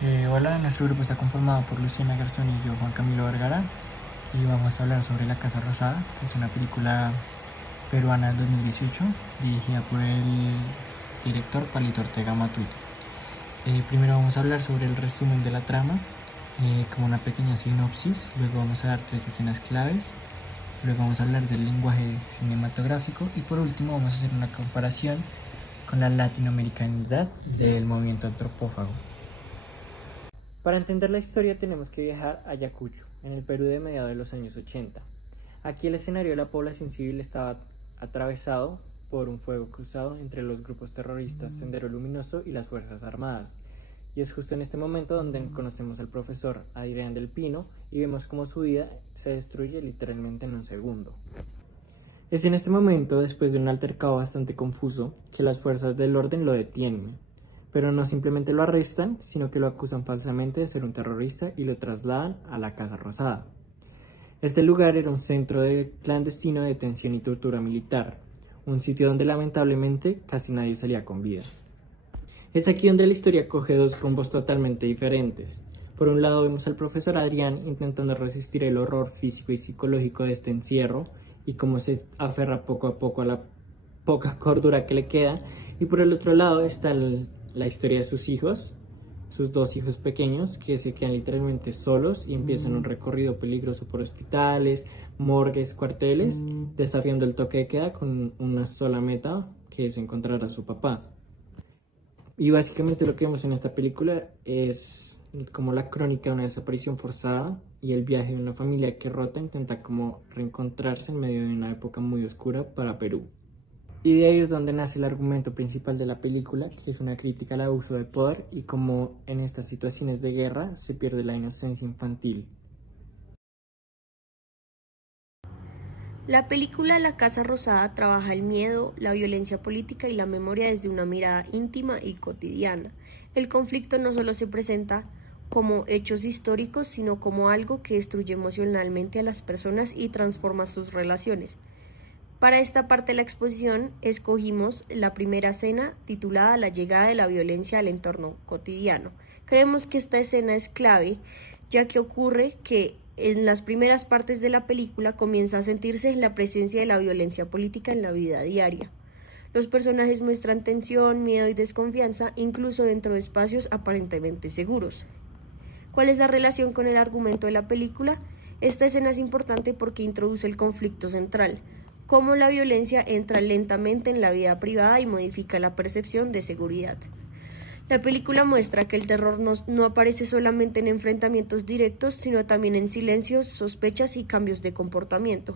Hola, nuestro grupo está conformado por Luciana Garzón y yo, Juan Camilo Vergara, y vamos a hablar sobre La Casa Rosada, que es una película peruana del 2018, dirigida por el director Palito Ortega Matute. Primero vamos a hablar sobre el resumen de la trama, como una pequeña sinopsis, luego vamos a dar tres escenas claves, luego vamos a hablar del lenguaje cinematográfico y por último vamos a hacer una comparación con la latinoamericanidad del movimiento antropófago. Para entender la historia tenemos que viajar a Ayacucho, en el Perú de mediados de los años 80. Aquí el escenario de la población civil estaba atravesado por un fuego cruzado entre los grupos terroristas Sendero Luminoso y las Fuerzas Armadas. Y es justo en este momento donde conocemos al profesor Adrián del Pino y vemos cómo su vida se destruye literalmente en un segundo. Es en este momento, después de un altercado bastante confuso, que las fuerzas del orden lo detienen, pero no simplemente lo arrestan, sino que lo acusan falsamente de ser un terrorista y lo trasladan a la Casa Rosada. Este lugar era un centro clandestino de detención y tortura militar, un sitio donde lamentablemente casi nadie salía con vida. Es aquí donde la historia coge dos rumbos totalmente diferentes. Por un lado vemos al profesor Adrián intentando resistir el horror físico y psicológico de este encierro y cómo se aferra poco a poco a la poca cordura que le queda, y por el otro lado está la historia de sus hijos, sus dos hijos pequeños que se quedan literalmente solos y empiezan un recorrido peligroso por hospitales, morgues, cuarteles, desafiando el toque de queda con una sola meta, que es encontrar a su papá. Y básicamente lo que vemos en esta película es como la crónica de una desaparición forzada y el viaje de una familia que rota intenta como reencontrarse en medio de una época muy oscura para Perú. Y de ahí es donde nace el argumento principal de la película, que es una crítica al abuso de poder y cómo en estas situaciones de guerra se pierde la inocencia infantil. La película La Casa Rosada trabaja el miedo, la violencia política y la memoria desde una mirada íntima y cotidiana. El conflicto no solo se presenta como hechos históricos, sino como algo que destruye emocionalmente a las personas y transforma sus relaciones. Para esta parte de la exposición escogimos la primera escena titulada La llegada de la violencia al entorno cotidiano. Creemos que esta escena es clave, ya que ocurre que en las primeras partes de la película comienza a sentirse la presencia de la violencia política en la vida diaria. Los personajes muestran tensión, miedo y desconfianza, incluso dentro de espacios aparentemente seguros. ¿Cuál es la relación con el argumento de la película? Esta escena es importante porque introduce el conflicto central, cómo la violencia entra lentamente en la vida privada y modifica la percepción de seguridad. La película muestra que el terror no aparece solamente en enfrentamientos directos, sino también en silencios, sospechas y cambios de comportamiento.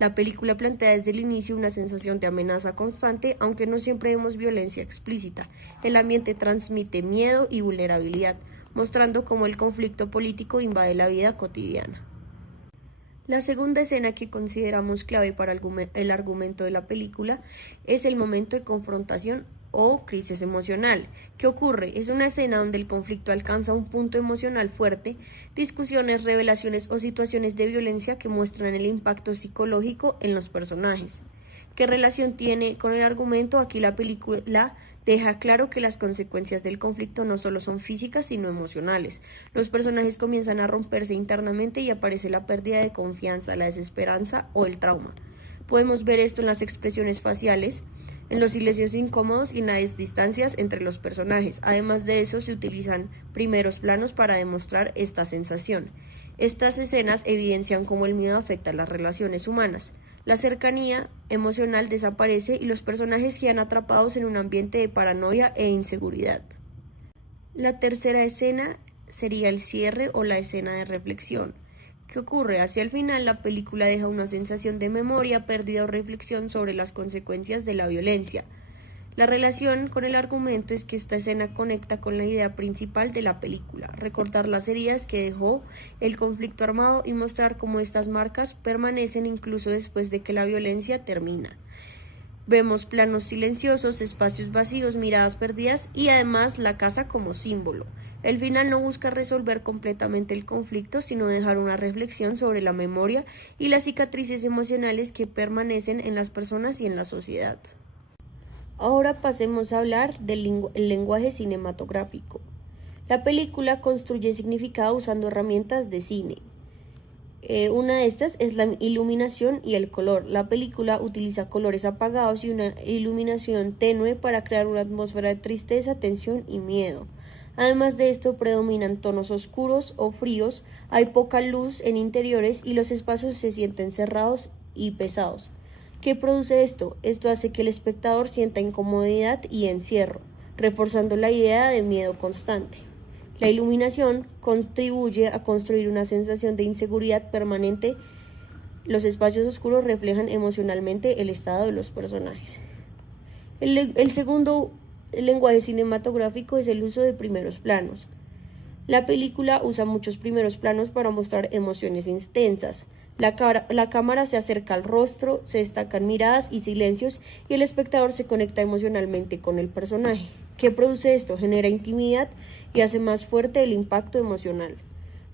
La película plantea desde el inicio una sensación de amenaza constante, aunque no siempre vemos violencia explícita. El ambiente transmite miedo y vulnerabilidad, mostrando cómo el conflicto político invade la vida cotidiana. La segunda escena que consideramos clave para el argumento de la película es el momento de confrontación o crisis emocional. ¿Qué ocurre? Es una escena donde el conflicto alcanza un punto emocional fuerte, discusiones, revelaciones o situaciones de violencia que muestran el impacto psicológico en los personajes. ¿Qué relación tiene con el argumento? Aquí la película deja claro que las consecuencias del conflicto no solo son físicas, sino emocionales. Los personajes comienzan a romperse internamente y aparece la pérdida de confianza, la desesperanza o el trauma. Podemos ver esto en las expresiones faciales, en los silencios incómodos y en las distancias entre los personajes. Además de eso, se utilizan primeros planos para demostrar esta sensación. Estas escenas evidencian cómo el miedo afecta a las relaciones humanas. La cercanía emocional desaparece y los personajes quedan atrapados en un ambiente de paranoia e inseguridad. La tercera escena sería el cierre o la escena de reflexión. ¿Qué ocurre? Hacia el final, la película deja una sensación de memoria, pérdida o reflexión sobre las consecuencias de la violencia. La relación con el argumento es que esta escena conecta con la idea principal de la película, recordar las heridas que dejó el conflicto armado y mostrar cómo estas marcas permanecen incluso después de que la violencia termina. Vemos planos silenciosos, espacios vacíos, miradas perdidas y además la casa como símbolo. El final no busca resolver completamente el conflicto, sino dejar una reflexión sobre la memoria y las cicatrices emocionales que permanecen en las personas y en la sociedad. Ahora pasemos a hablar del lenguaje cinematográfico. La película construye significado usando herramientas de cine. Una de estas es la iluminación y el color. La película utiliza colores apagados y una iluminación tenue para crear una atmósfera de tristeza, tensión y miedo. Además de esto, predominan tonos oscuros o fríos, hay poca luz en interiores y los espacios se sienten cerrados y pesados. ¿Qué produce esto? Esto hace que el espectador sienta incomodidad y encierro, reforzando la idea de miedo constante. La iluminación contribuye a construir una sensación de inseguridad permanente. Los espacios oscuros reflejan emocionalmente el estado de los personajes. El segundo lenguaje cinematográfico es el uso de primeros planos. La película usa muchos primeros planos para mostrar emociones intensas. La cámara se acerca al rostro, se destacan miradas y silencios y el espectador se conecta emocionalmente con el personaje. ¿Qué produce esto? Genera intimidad y hace más fuerte el impacto emocional.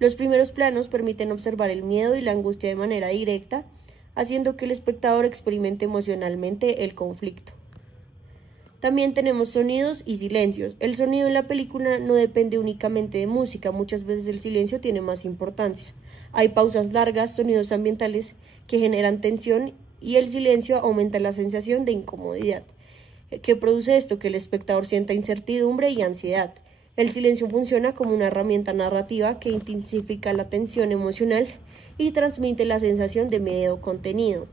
Los primeros planos permiten observar el miedo y la angustia de manera directa, haciendo que el espectador experimente emocionalmente el conflicto. También tenemos sonidos y silencios. El sonido en la película no depende únicamente de música, muchas veces el silencio tiene más importancia. Hay pausas largas, sonidos ambientales que generan tensión y el silencio aumenta la sensación de incomodidad. ¿Qué produce esto? Que el espectador sienta incertidumbre y ansiedad. El silencio funciona como una herramienta narrativa que intensifica la tensión emocional y transmite la sensación de miedo contenido.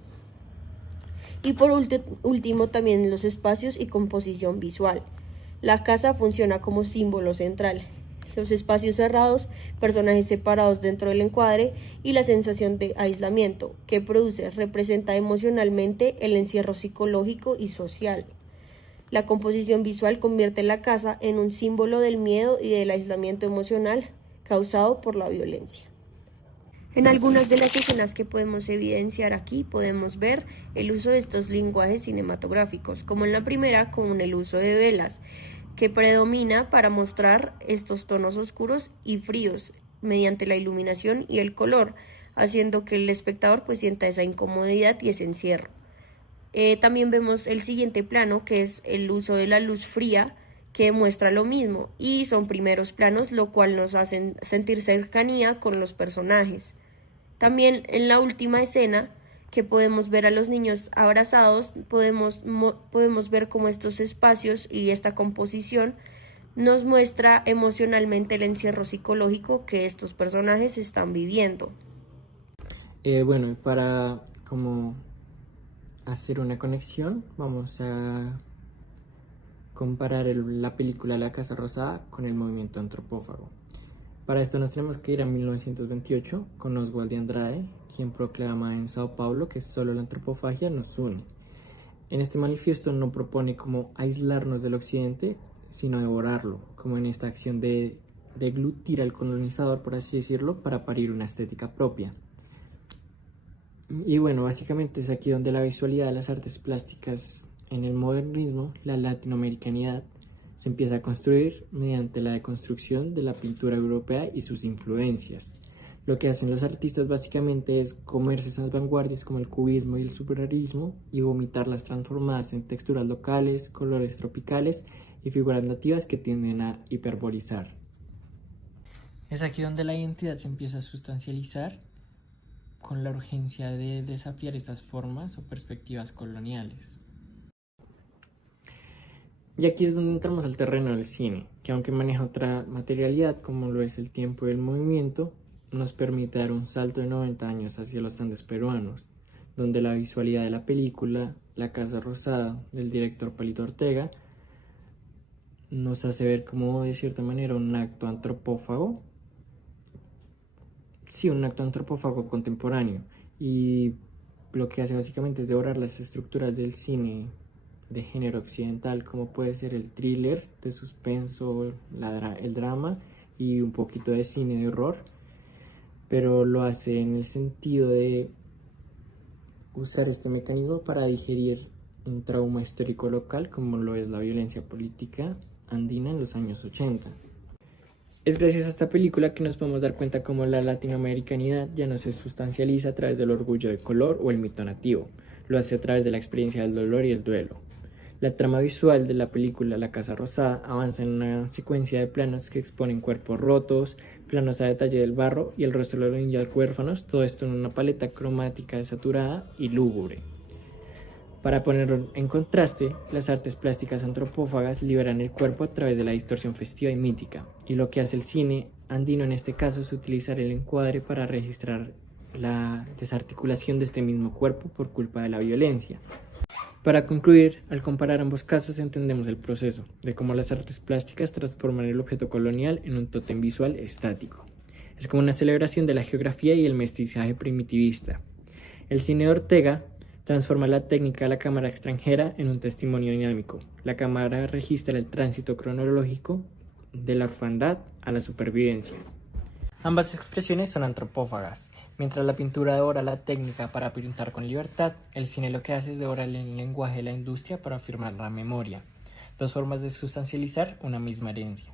Y por último también los espacios y composición visual. La casa funciona como símbolo central. Los espacios cerrados, personajes separados dentro del encuadre y la sensación de aislamiento que produce representa emocionalmente el encierro psicológico y social. La composición visual convierte la casa en un símbolo del miedo y del aislamiento emocional causado por la violencia. En algunas de las escenas que podemos evidenciar aquí podemos ver el uso de estos lenguajes cinematográficos, como en la primera con el uso de velas, que predomina para mostrar estos tonos oscuros y fríos mediante la iluminación y el color, haciendo que el espectador sienta esa incomodidad y ese encierro. También vemos el siguiente plano, que es el uso de la luz fría, que muestra lo mismo, y son primeros planos, lo cual nos hacen sentir cercanía con los personajes. También en la última escena, que podemos ver a los niños abrazados, podemos ver cómo estos espacios y esta composición nos muestra emocionalmente el encierro psicológico que estos personajes están viviendo. Bueno, para como hacer una conexión, vamos a comparar la película La Casa Rosada con el movimiento antropófago. Para esto nos tenemos que ir a 1928 con Oswald de Andrade, quien proclama en Sao Paulo que solo la antropofagia nos une. En este manifiesto no propone como aislarnos del occidente, sino devorarlo, como en esta acción de deglutir al colonizador, por así decirlo, para parir una estética propia. Y bueno, básicamente es aquí donde la visualidad de las artes plásticas en el modernismo, la latinoamericanidad, se empieza a construir mediante la deconstrucción de la pintura europea y sus influencias. Lo que hacen los artistas básicamente es comerse esas vanguardias como el cubismo y el surrealismo y vomitarlas transformadas en texturas locales, colores tropicales y figuras nativas que tienden a hiperbolizar. Es aquí donde la identidad se empieza a sustancializar con la urgencia de desafiar estas formas o perspectivas coloniales. Y aquí es donde entramos al terreno del cine, que aunque maneja otra materialidad como lo es el tiempo y el movimiento, nos permite dar un salto de 90 años hacia los Andes peruanos, donde la visualidad de la película La Casa Rosada del director Palito Ortega nos hace ver como de cierta manera un acto antropófago, un acto antropófago contemporáneo, y lo que hace básicamente es devorar las estructuras del cine de género occidental, como puede ser el thriller de suspenso, el drama y un poquito de cine de horror, pero lo hace en el sentido de usar este mecanismo para digerir un trauma histórico local como lo es la violencia política andina en los años 80. Es gracias a esta película que nos podemos dar cuenta cómo la latinoamericanidad ya no se sustancializa a través del orgullo de color o el mito nativo, lo hace a través de la experiencia del dolor y el duelo. La trama visual de la película La Casa Rosada avanza en una secuencia de planos que exponen cuerpos rotos, planos a detalle del barro y el rostro de los niños huérfanos, todo esto en una paleta cromática desaturada y lúgubre. Para ponerlo en contraste, las artes plásticas antropófagas liberan el cuerpo a través de la distorsión festiva y mítica, y lo que hace el cine andino en este caso es utilizar el encuadre para registrar la desarticulación de este mismo cuerpo por culpa de la violencia. Para concluir, al comparar ambos casos entendemos el proceso de cómo las artes plásticas transforman el objeto colonial en un tótem visual estático. Es como una celebración de la geografía y el mestizaje primitivista. El cine de Ortega transforma la técnica de la cámara extranjera en un testimonio dinámico. La cámara registra el tránsito cronológico de la orfandad a la supervivencia. Ambas expresiones son antropófagas. Mientras la pintura devora la técnica para pintar con libertad, el cine lo que hace es devorar el lenguaje de la industria para afirmar la memoria. Dos formas de sustancializar una misma herencia.